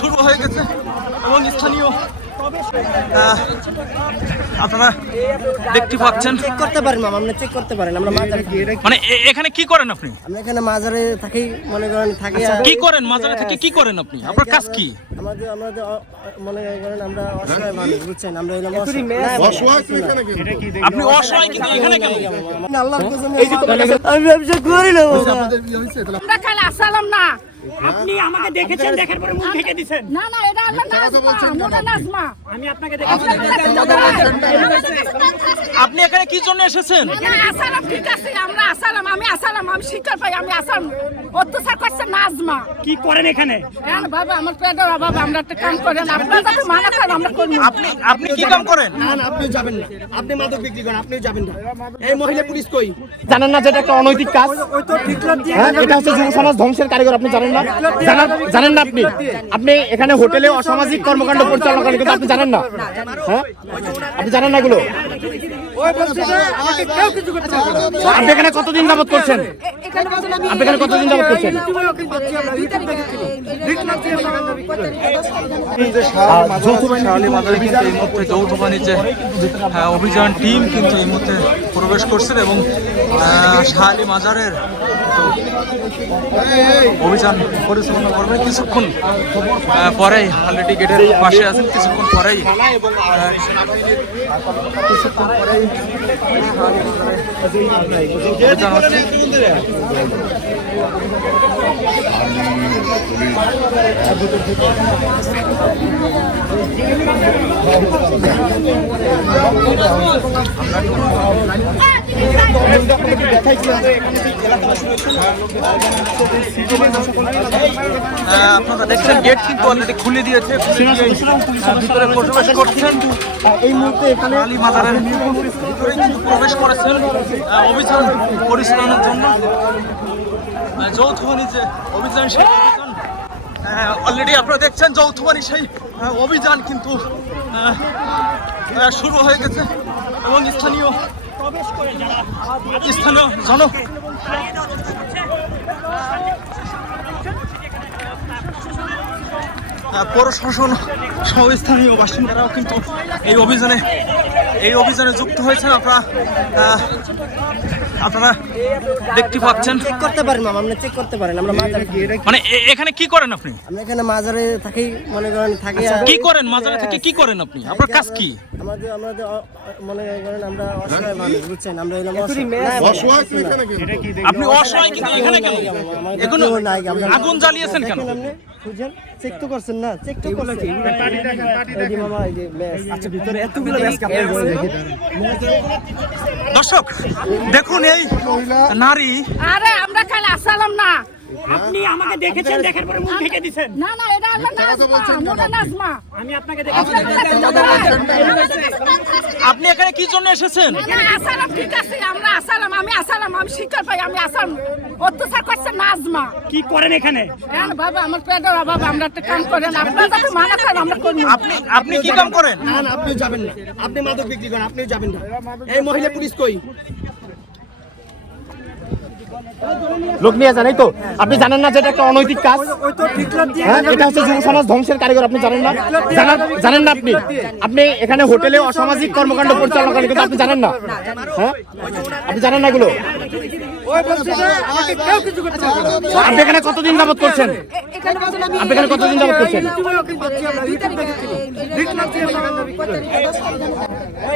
শুরু হয়ে গেছে এবং স্থানীয় আপনারা দেখতে পাচ্ছেন। চেক করতে পারেন মামা, আপনি চেক করতে পারেন। আমরা মাজারে মানে এখানে কি করেন আপনি? আমরা এখানে মাজারে থাকি, মনে করেন থাকি। কি করেন মাজারে থেকে? কি করেন আপনি? আপনার কাজ কি? আমাদের মনে করেন আমরা অসহায় মানুষ, বুঝছেন? আমরা এলাম অসহায় কি এখানে কেন? আপনি অসহায় কিন্তু এখানে কেন? আল্লাহর কসম আমি ব্যবসা করি না বাবা। আপনাদের বিয়ে হয়েছে তাহলে আমরা খালি আসলাম না। আপনি আমাকে দেখেছেন, দেখার পরে মুখ ঢেকে দিবেন। না না, এটা আল্লাহ নাজমা, মোটা নাজমা। আমি আপনাকে দেখেছি। আপনি এখানে কি জন্য এসেছেন? না আসলাম, ঠিক আছে, আমরা আসলাম, আমি আসলাম, আমি শিকার পাই, আমি আসলাম। অত্যাচার করছে নাজমা। কি করেন এখানে? হ্যাঁ বাবা, আমার পেটের অভাব, আমরা একটা কাম করেন, আপনারা যাতে মানা করেন আমরা করব। আপনি কি কাম করেন? না না, আপনি যাবেন না, আপনি মাদক বিক্রি করেন, আপনি যাবেন না। এই মহিলা পুলিশ কই? জানেন না যেটা একটা অনৈতিক কাজ? হ্যাঁ, এটা হচ্ছে যুব সমাজ ধ্বংসের কারিগর। আপনি জানেন না? জানেন না আপনি? আপনি এখানে হোটেলে অসামাজিক কর্মকাণ্ড পরিচালনা করেন, কিন্তু আপনি জানেন না? হ্যাঁ, আপনি জানেন না এগুলো? আপনি এখানে কতদিন যাবত করছেন? আপনি এখানে কতদিন যাবত করছেন? যৌথ বাণিজ্যে অভিযান টিম কিন্তু এই মুহূর্তে প্রবেশ করছেন এবং শাহালি মাজারের অভিযান পরিচালনা করবে। কিছুক্ষণ পরেই অলরেডি গেটের পাশে আছেন, কিছুক্ষণ পরেই অভিযান হচ্ছে। আপনারা দেখছেন গেট কিন্তু অলরেডি খুলে দিয়েছে, ভিতরে প্রবেশ করছেন। এই মুহূর্তে এখানে আলী মাজারের ভিতরে কিন্তু প্রবেশ করেছেন অভিযান পরিচালনার জন্য। যৌথ বাণিজ্যে অভিযান, সেই অভিযান অলরেডি আপনারা দেখছেন। যৌথ বাণিজ্য সেই অভিযান কিন্তু শুরু হয়ে গেছে এবং স্থানীয় প্রশাসন সহ স্থানীয় বাসিন্দারাও কিন্তু এই অভিযানে যুক্ত হয়েছেন। আপনারা দেখতে পাচ্ছেন। চেক করতে পারেন মামা, আপনি চেক করতে পারেন। আমরা মাজারে মানে এখানে কি করেন আপনি? আমরা এখানে মাজারে থাকি, মনে করেন থাকি। কি করেন মাজারে থেকে? কি করেন আপনি? আপনার কাজ কি? আমাদের মনে করেন আমরা অসহায় মানুষ, বুঝছেন? আমরা এলাম অসহায় কি এখানে কেন? আপনি অসহায় কিন্তু এখানে কেন? এখনো আগুন জ্বালিয়েছেন কেন? বুঝছেন? চেক তো করছেন না? চেক তো করছেন এই যে মামা, এই যে ম্যাচ। আচ্ছা, ভিতরে এতগুলো ম্যাচ কাপড় রয়েছে। দর্শক দেখুন, এই নারী। আরে আমরা খালি আসলাম না। আপনি আমাকে দেখেছেন, দেখার পরে মুখ ঢেকে দিবেন। না না, এটা আল্লাহ নাজমা, মোটা নাজমা। আমি আপনাকে দেখেছি। আপনি এখানে কি জন্য এসেছেন? না আসলাম, ঠিক আছে, আমরা আসলাম, আমি আসলাম, আমি শিকার পাই, আমি আসলাম। অত্যাচার করছে নাজমা। কি করেন এখানে? হ্যাঁ বাবা, আমার পেটের অভাব, আমরা একটা কাম করেন, আপনারা যাতে মানা করেন আমরা করব। আপনি কি কাম করেন? না না, আপনি যাবেন না, আপনি মাদক বিক্রি করেন, আপনি যাবেন না। এই মহিলা পুলিশ কই? লোক নিয়ে যান, এই তো। আপনি জানেন না যেটা একটা অনৈতিক কাজ? হ্যাঁ, এটা হচ্ছে যুব সমাজ ধ্বংসের কারিগর। আপনি জানেন না? জানেন না আপনি? আপনি এখানে হোটেলে অসামাজিক কর্মকাণ্ড পরিচালনা করেন, কিন্তু আপনি জানেন না? হ্যাঁ, আপনি জানেন না এগুলো? আপনি এখানে কতদিন যাবত করছেন? আপনি এখানে কতদিন যাবত করছেন?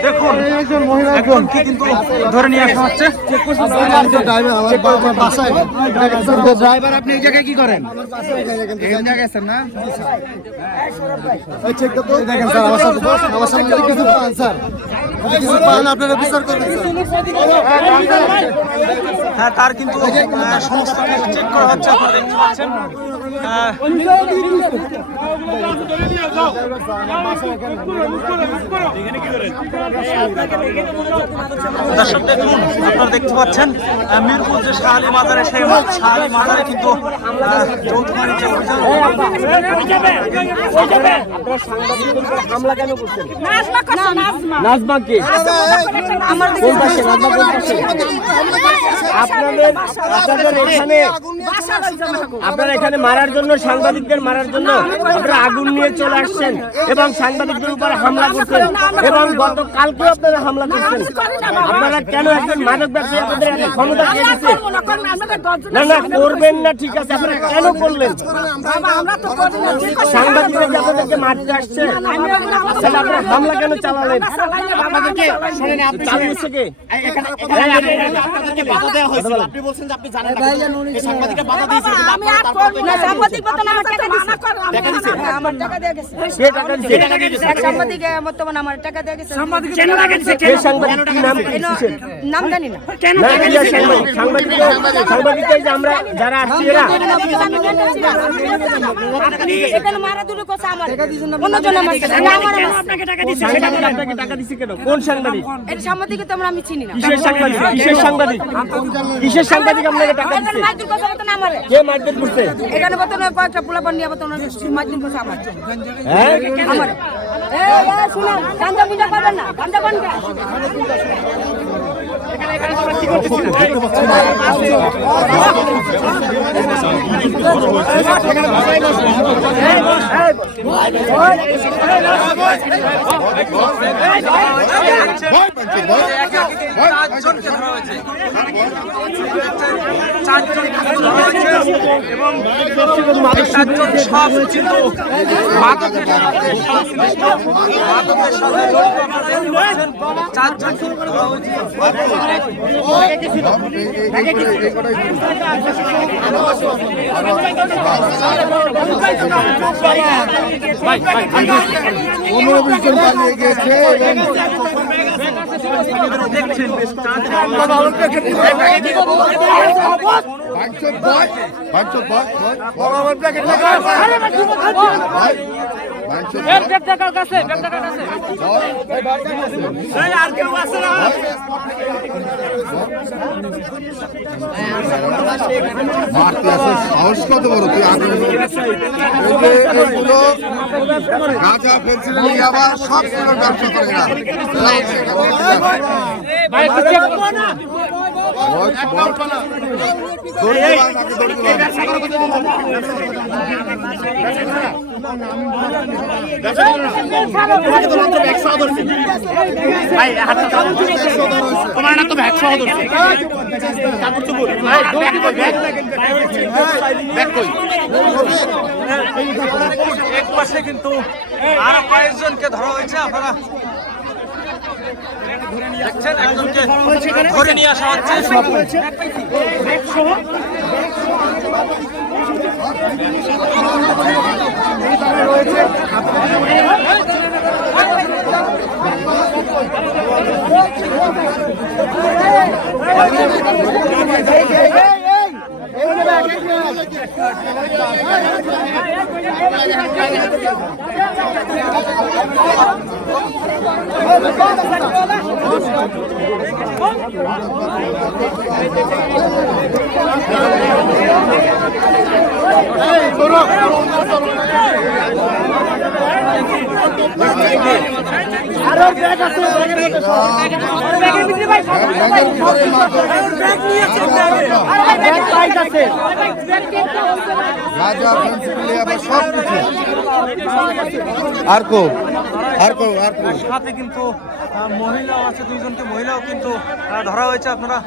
দেখুন, এখন কি কিন্তু ধরে নিয়ে আসা হচ্ছে। ড্রাইভার, আপনি এই জায়গায় কি করেন? হ্যাঁ, তার কিন্তু সমস্ত কিছু চেক করা হচ্ছে, আপনারা দেখতে পাচ্ছেন। দর্শক দেখুন, আপনারা দেখতে পাচ্ছেন মিরপুর যে শাহালি মাজারে, সেই শাহালি মাজারে কিন্তু যৌথ বাণিজ্য হামলা কেন করছেন? নাজমা করছে, নাজমা। নাজমা কে? কোন পাশে? নাজমা কোন পাশে? আপনাদের এখানে, আপনারা এখানে মারা মারার জন্য, সাংবাদিকদের মারার জন্য আপনারা আগুন নিয়ে চলে আসছেন এবং সাংবাদিকদের উপর হামলা করছেন এবং গতকালকেও আপনারা হামলা করছেন। আপনারা কেন একজন মাদক ব্যবসায়ী আপনাদের এত ক্ষমতা কে দিচ্ছে? না না, করবেন না, ঠিক আছে, আপনারা কেন করলেন? সাংবাদিকরা যে আপনাদেরকে মারতে আসছে, তাহলে আপনারা হামলা কেন চালালেন? আপনাদেরকে চালিয়েছে কে? আপনাদেরকে বাধা দেওয়া হয়েছিল, আপনি বলছেন যে আপনি জানেন না, এই সাংবাদিকরা বাধা দিয়েছে, কিন্তু আমি আপনারা আর তারপর করব না, সাংবাদিক বলতে আমার টাকা দিছে। টাকা দিছে? হ্যাঁ, আমার টাকা দিয়ে গেছে। কে টাকা দিচ্ছে? টাকা দিয়ে দিয়েছে। এক সাংবাদিক বর্তমানে আমার টাকা দিয়ে গেছে। কেন টাকা দিছে? কে সাংবাদিক? কি নাম কি কিসের? নাম জানি না। কেন না, টাকা কি দিছে? সাংবাদিকরা যে আমরা যারা আসছি এরা আপনি এখানে মারা দুটো কথা আমার অন্যজন আমার কেন আপনাকে টাকা দিছে সেটা সাংবাদিক বলেন। আপনাকে টাকা দিচ্ছে কেন? কোন সাংবাদিক? এটা সাংবাদিক তো আমি চিনি না। কিসের সাংবাদিক? কিসের সাংবাদিক? কিসের সাংবাদিক আপনাকে টাকা এখানে দিচ্ছে? মাইকেল কথা বলতে না আমারে। কে মারধর করছে? এখানে বলতে না কয়েকটা পোলাপান নিয়ে বলতে না মাইকেল কথা আমার। হ্যাঁ, আমারে। এই শুনুন, গাঞ্জা পূজা করবেন না। গাঞ্জা কোন কে? চারজনকে ধরা হয়েছে। চারজনকে ধরা হয়েছে এবং চারজন সব কিন্তু মাদকের সাথে সংশ্লিষ্ট, মাদকের সাথে জড়িত। আপনারা দেখতে পাচ্ছেন, চারজনকে ধরা হয়েছে। অভিযোগ পালিয়ে গেছে দেখছেন সাহস কত বড় তুই এইগুলো গাঁজা পেন্সিল আবার সব কিছুর ব্যবসা করে না। তোমার না তো ব্যাগ সহ ধরছে। কাপড় চোপড় ব্যাগ কই? ব্যাগ কই? এক পাশে কিন্তু আরো কয়েকজনকে ধরা হয়েছে। আপনারা দেখছেন, একজনকে ধরে নিয়ে আসা হচ্ছে। গাঁজা পেন্সিল আবার সব কিছু আর কো সাথে কিন্তু মহিলাও আছে, দুইজনকে মহিলাও কিন্তু ধরা হয়েছে। আপনারা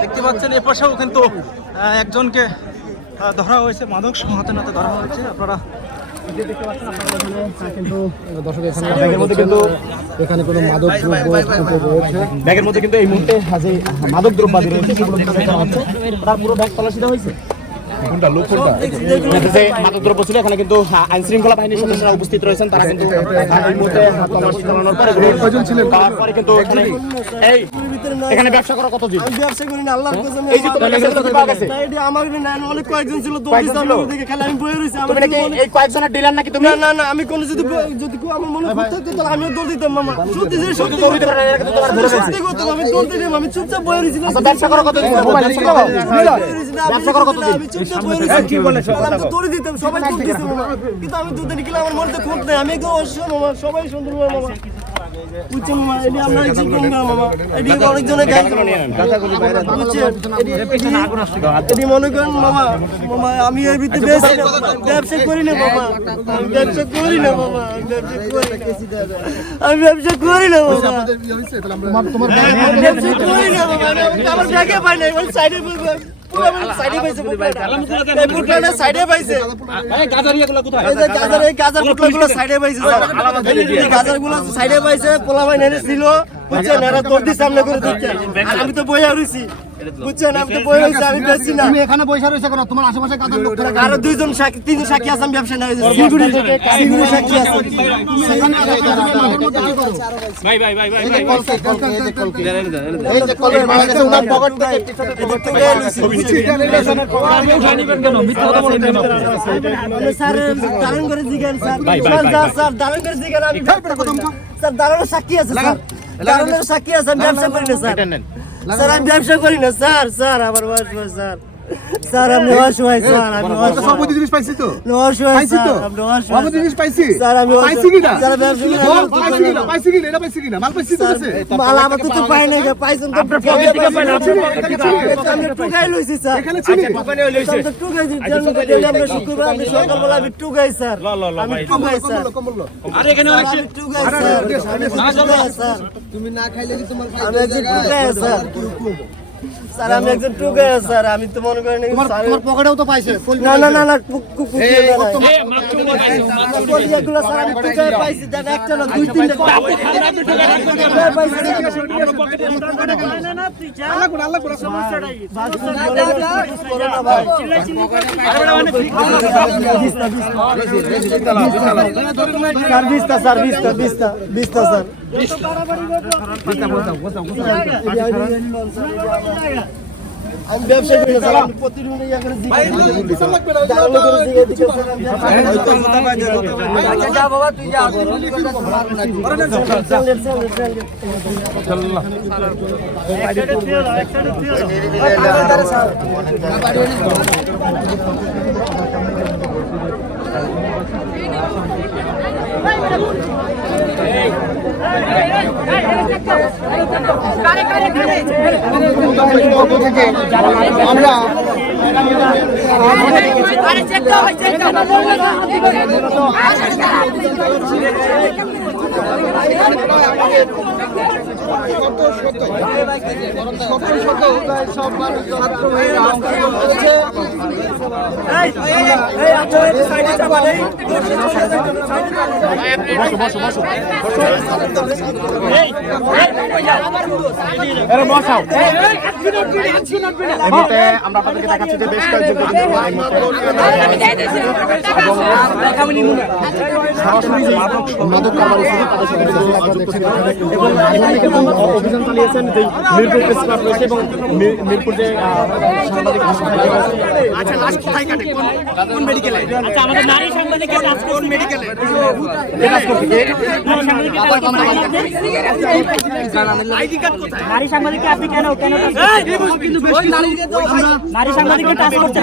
দেখতে পাচ্ছেন, এ পাশেও কিন্তু একজনকে ধরা হয়েছে, মাদক হাতে নাতে ধরা হয়েছে। আপনারা ব্যাগের মধ্যে কিন্তু এখানে কোনো মাদক দ্রব্য রয়েছে। ব্যাগের মধ্যে কিন্তু এই মুহূর্তে যে মাদক দ্রব্যাদি রয়েছে সেগুলো কিন্তু দেখা যাচ্ছে। তার পুরো ব্যাগ তল্লাশি দেওয়া হয়েছে। কোনটা লোক কোনটা? যে মাদক দ্রব্য ছিল, এখানে কিন্তু আইন শৃঙ্খলা বাহিনীর সদস্যরা উপস্থিত রয়েছেন। তারা কিন্তু এই মুহূর্তে তল্লাশি চালানোর পরে তারপরে কিন্তু এখানে ব্যবসা করা কত ছিল? আমি ব্যবসা করি না, আল্লাহর কসম। এই যে তোমার কাছে কত পাওয়া গেছে? না, এটা আমার না, অনেক কয়েকজন ছিল, দৌড়ি কয়েকজন সামনে ছিল? দিকে খেলে আমি বয়ে রইছি। তুমি নাকি এই কয়েকজনের ডিলার নাকি তুমি? না না না, আমি কোন যদি আমার মনে করতে তাহলে আমিও দৌড় দিতাম মামা। সত্যি যে সত্যি দৌড় দিতে পারে না, এটা কিন্তু তোমার ধরে ফেলছে। সত্যি কথা, আমি দৌড় দিতাম, আমি চুপচাপ বয়ে রইছিলাম। আচ্ছা, ব্যবসা করা কত দিন? ব্যবসা করা কত দিন? তো বই রইছি কি বলে আমি তো দৌড়ে দিতাম সবাই খুব দিছে মামা কিন্তু আমি দুধে নিকলা আমার মনে খুব নাই আমি একদম অসুস্থ মামা সবাই সুন্দর মামা বুঝছেন মামা এডি আমরা কিছু কম না মামা এডি অনেকজনে গাইছে গাছাগুলি বাইরে বুঝছেন এডি মনে করেন মামা মামা আমি এর ভিতরে ব্যবসা করি না মামা আমি ব্যবসা করি না মামা আমি ব্যবসা করি না মামা তোমার ব্যবসা করি না মামা আমার ব্যাগে পাই নাই ওই সাইডে সাইডে পাইছে এই পুটলাটা সাইডে পাইছে এই গাজারিয়াগুলো কোথায় এই যে গাজার এই গাজার পুটলাগুলো সাইডে পাইছে এই গাজারগুলো সাইডে পাইছে পোলা ভাই নেনে ছিল বুঝছেন এরা দর্দি সামনে করে দিচ্ছে আর আমি তো বইয়া রইছি বুঝছেন আমি তো বইয়া রইছি আমি বেশি না তুমি এখানে বইসা রইছো কেন তোমার আশেপাশে গাজার লোক ধরে আর দুইজন সাক্ষী তিনজন সাক্ষী আছে আমি ব্যবসা না সিগুড়ি সাক্ষী আছে সেখানে ভাই এই যে কলের মাঝে গেছে উনার পকেট থেকে স্যার দারুণ করে জিজ্ঞান স্যার দারুণ করে জিজ্ঞান আমি স্যার দারুণ সাক্ষী আছে স্যার দারুণের সাক্ষী আছে আমি ব্যবসা করি না স্যার স্যার আমি ব্যবসা করি না স্যার আমার বয়স স্যার স্যার আমি অসহায় স্যার আমি সব জিনিস পাইছি তো অসহায় পাইছি তো সব জিনিস পাইছি স্যার আমি পাইছি কি না স্যার পাইছি কি না এটা পাইছি কি না মাল পাইছি তো আছে মাল আমার তো পাই না পাইছেন তো আপনার পকেট থেকে পাই না আমি টুকাই লইছি স্যার এখানে ছিনি দোকানে লইছি তো টুকাই দিই আমরা শুক্রবার আমি সকালবেলা আমি টুকাই স্যার আমি টুকাই স্যার আরে এখানে অনেক টুকাই স্যার তুমি না খাইলে কি তোমার খাইতে জায়গা স্যার স্যার আমি একজন টুকে স্যার আমি তো মনে করি তোমার পকেটেও তো পাইছে না এগুলো স্যার আমি টুকে পাইছি দেন একটা না দুই তিনটা পাইছি আল্লাহ করে সমস্যাটাই বিস্তা স্যার আমি ব্যবসা করি না স্যার আমি প্রতিদিন ইয়া করে যা বাবা তুই যা আমরা আমরা আপনাদেরকে দেখাচ্ছি যে বেশ কয়েকজন মাদক কারবারি তাদের সাথে এবং এখানে কিন্তু অভিযান চালিয়েছেন যে মিরপুর প্রেস ক্লাব রয়েছে এবং মিরপুর যে সাংবাদিক আচ্ছা লাস্ট কোথায় কাটে কোন মেডিকেলে আচ্ছা আমাদের নারী সাংবাদিকের কাজ কোন মেডিকেলে কাজ করতে আইডি কার্ড কোথায় নারী সাংবাদিককে আপনি কেন কিন্তু নারী সাংবাদিককে টাচ করতে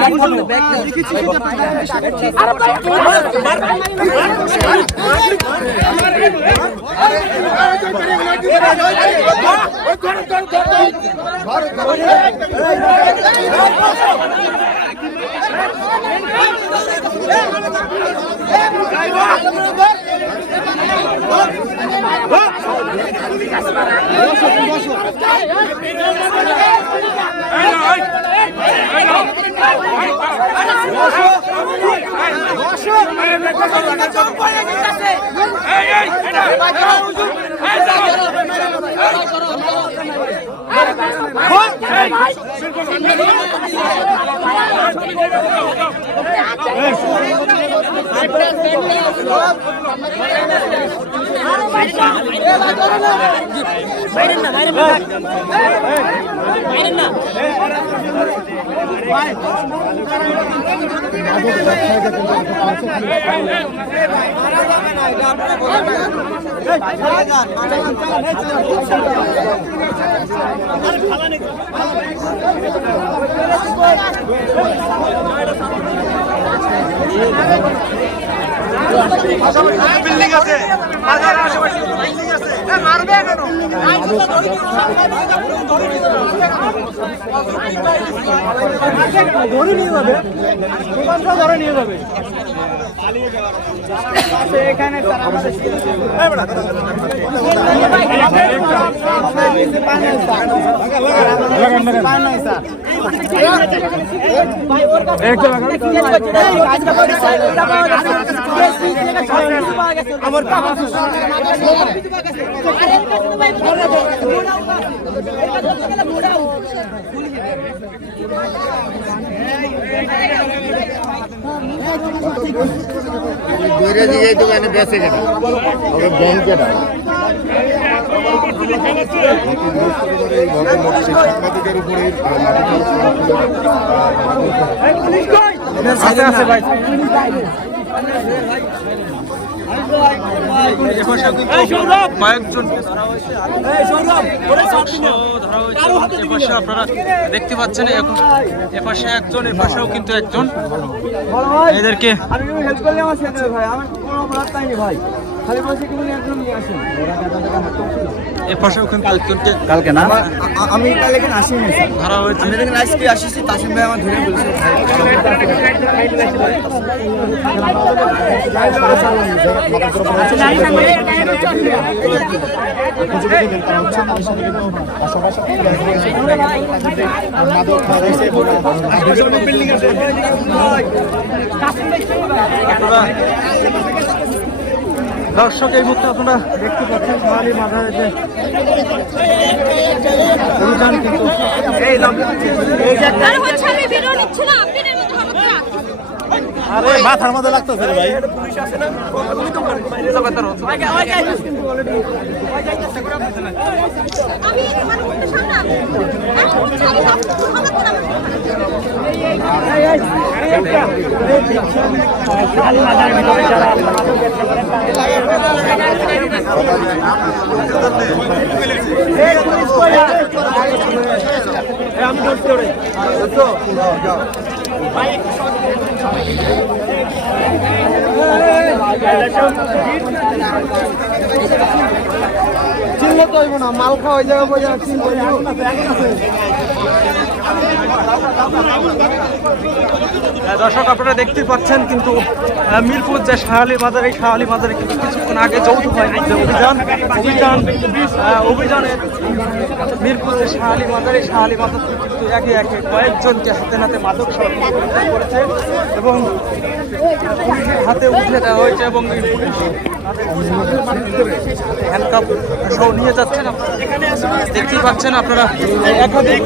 বিল্ডিং আছে বাজারের আশেপাশে বিল্ডিং আছে মারবে কেন ধরে নিয়ে যাবে দোকানটা ধরে নিয়ে যাবে এখানে আমার দোকানে বেঁচে গেল ব্যাংকেটা সাংবাদিকের উপরে আছে ভাই আপনারা দেখতে পাচ্ছেন এপাশে একজন এর পাশেও কিন্তু একজন এদেরকে এপাশেও কিন্তু একজনকে কালকে না আমি কাল এখানে আসিনি ধরা হয়েছে আমি এখানে আজকে আসিছি তাসিম ভাই আমার ধরে বলছে দর্শক এই মুহূর্তে আপনারা দেখতে পাচ্ছেন সোনালী মাজারে যে অভিযান কিন্তু আরে মাথার মধ্যে লাগতেছে রে ভাই পুলিশ আছে না বাইরে লাগাতার হচ্ছে আমি ধরতে ওরে তো ভাই চিনলে তো হইব না মাল খাওয়া ওই জায়গায় বইয়া চিনবো দর্শক আপনারা দেখতে পাচ্ছেন কিন্তু মিরপুর যে শাহালি মাজার এই শাহালি মাজারে কিন্তু কিছুক্ষণ আগে যৌথ হয় যে অভিযানের মিরপুর যে শাহালি মাজার এই শাহালি মাজার কিন্তু একে একে কয়েকজনকে হাতে নাতে মাদক করেছে এবং হাতে উঠে দেওয়া হয়েছে এবং হ্যান্ডকাপ সহ নিয়ে যাচ্ছেন দেখতেই পাচ্ছেন আপনারা একাধিক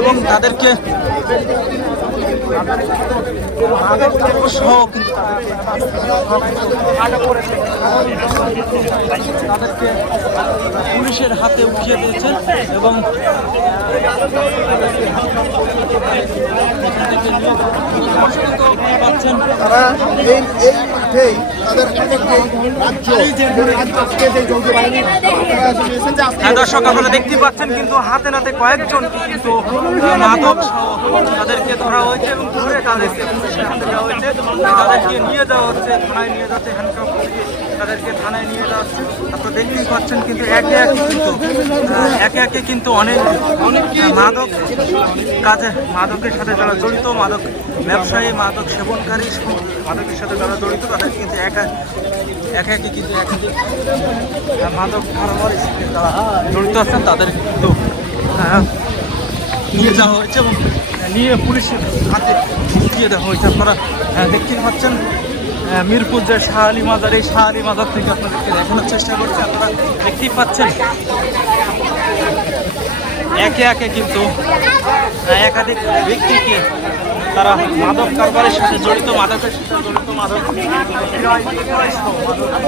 এবং তাদেরকে সহ কিন্তু তাদেরকে পুলিশের হাতে উঠিয়ে দিয়েছেন এবং তারা এই মাঠেই দর্শক আপনারা দেখতে পাচ্ছেন কিন্তু হাতে নাতে কয়েকজন কিন্তু মাদক সহ তাদেরকে ধরা হয়েছে এবং ধরে তাদেরকে পুলিশের হাতে দেওয়া হয়েছে তাদেরকে নিয়ে যাওয়া হচ্ছে থানায় নিয়ে যাচ্ছে হ্যান্ডকাপ করে তাদেরকে থানায় নিয়ে যাওয়া হচ্ছে আপনারা দেখতেই পাচ্ছেন কিন্তু একে একে কিন্তু অনেক মাদক কাজে মাদকের সাথে যারা জড়িত মাদক ব্যবসায়ী মাদক সেবনকারী মাদকের সাথে যারা জড়িত তাদের কিন্তু একে কিন্তু একাধিক মাদক কারবারের সাথে যারা জড়িত আছেন তাদের কিন্তু নিয়ে যাওয়া হয়েছে এবং নিয়ে পুলিশের হাতে দিয়ে দেওয়া হয়েছে আপনারা দেখতেই পাচ্ছেন মিরপুর যে শাহালি মাজার এই শাহালি মাজার থেকে আপনাদেরকে দেখানোর চেষ্টা করছে আপনারা দেখতেই পাচ্ছেন একে একে কিন্তু একাধিক ব্যক্তিকে তারা মাদক কারবারের সাথে জড়িত, মাদকের সাথে জড়িত, মাদক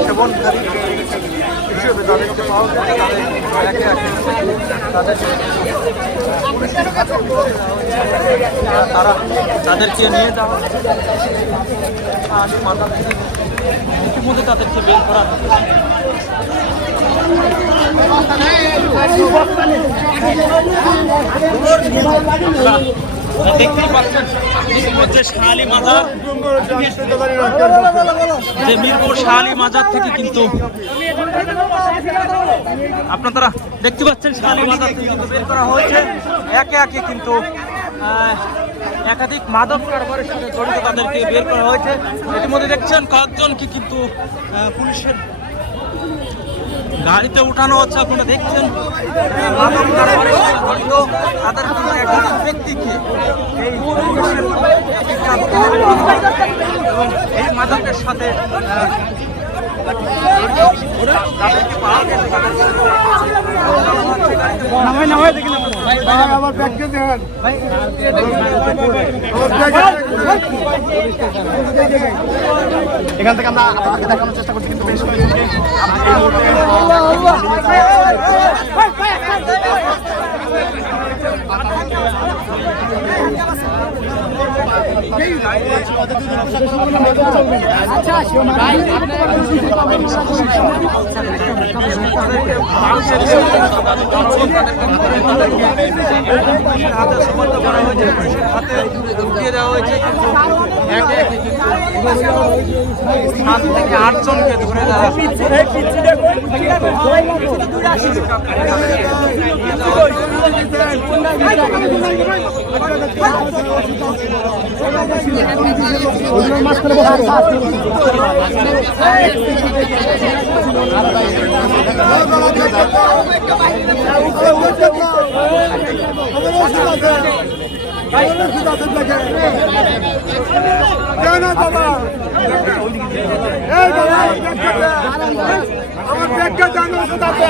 সেবনকারী হিসেবে তাদেরকে পাওয়া যায়। একে একে তারা তাদেরকে নিয়ে যাওয়া, ইতিমধ্যে তাদেরকে বের করা দেখতেই পাচ্ছেন হচ্ছে শাহালি মাজার, যে মিরপুর শাহালি মাজার থেকে কিন্তু আপনারা দেখতে পাচ্ছেন শাহালি মাজার থেকে কিন্তু বের করা হয়েছে। একে একে কিন্তু একাধিক মাদক কারবারের সাথে জড়িত তাদেরকে বের করা হয়েছে। ইতিমধ্যে দেখছেন কয়েকজনকে কিন্তু পুলিশের গাড়িতে উঠানো হচ্ছে। আপনারা দেখছেন মাদক কারবারের সাথে জড়িত তাদের কিন্তু একাধিক ব্যক্তিকে এই পুলিশের এবং এই মাদকের সাথে তাদেরকে পাওয়া গেছে। আমার ব্যাগকে দেন। এখান থেকে আমরা আপনাদেরকে দেখানোর চেষ্টা করছি, কিন্তু বেশ কয়েকজনকে এই মুহূর্তে ঢুকিয়ে দেওয়া হয়েছে, কিন্তু একে একে কিন্তু 7 থেকে 8 জনকে ধরে দেওয়া আমার ব্যাগকে জানো সাথে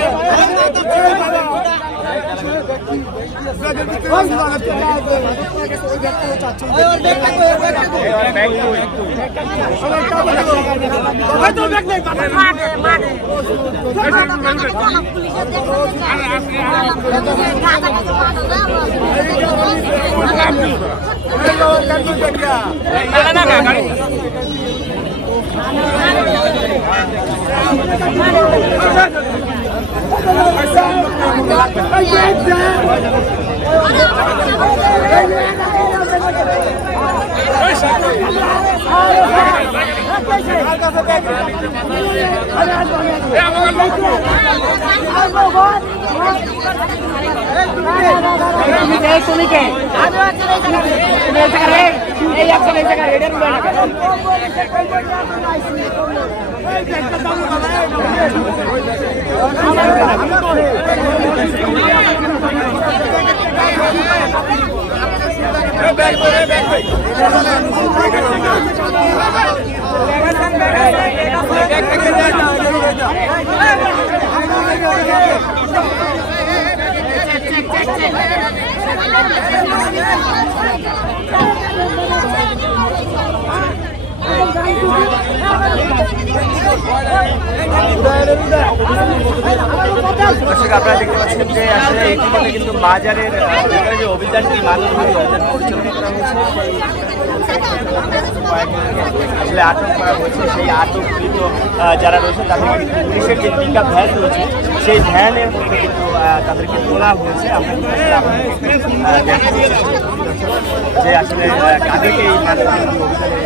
দর্শক আপনারা দেখতে পাচ্ছেন যে আসলে ইতিমধ্যে কিন্তু বাজারের ভিতরে যে অভিযানটি মাদকবিরোধী অভিযান পরিচালনা করা হয়েছে আসলে আটক করা হয়েছে। সেই আটককৃত যারা রয়েছে তাদের কিন্তু পুলিশের যে পিকআপ ভ্যান রয়েছে সেই ভ্যানের মধ্যে কিন্তু তাদেরকে তোলা হয়েছে। যে আসলে কাদেরকে এই মাদকবিরোধী অভিযানে